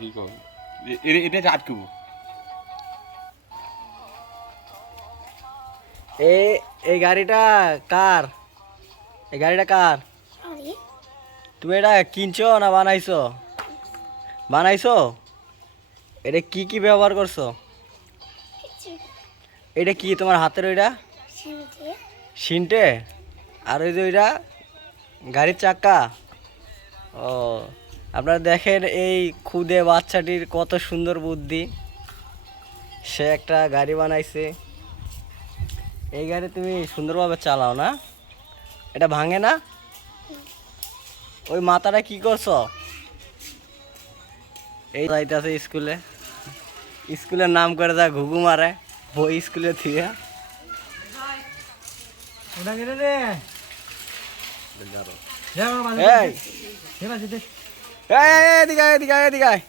কি কই এটা আটকিব এই গাড়িটা কার? এই গাড়িটা কার? তুমি এটা কিনছো না বানাইছো? বানাইছো? এটা কি কি ব্যবহার করছো? এটা কি তোমার হাতের? ওইটা সিনটে। আর ওই যে ওইটা গাড়ির চাকা। ও, আপনারা দেখেন এই খুদে বাচ্চাটির কত সুন্দর বুদ্ধি। সে একটা গাড়ি বানাইছে। এই গাড়ি তুমি সুন্দরভাবে চালাও না? এটা ভাঙে না? ওই মাথাটা কি করছো? এই যাইতেছে স্কুলে, স্কুলের নাম করে যা ঘুঘু মারে বই স্কুলে থিয়া। এই, এই, এদিকে আয়, এদিকে আয়, এদিকে আয়।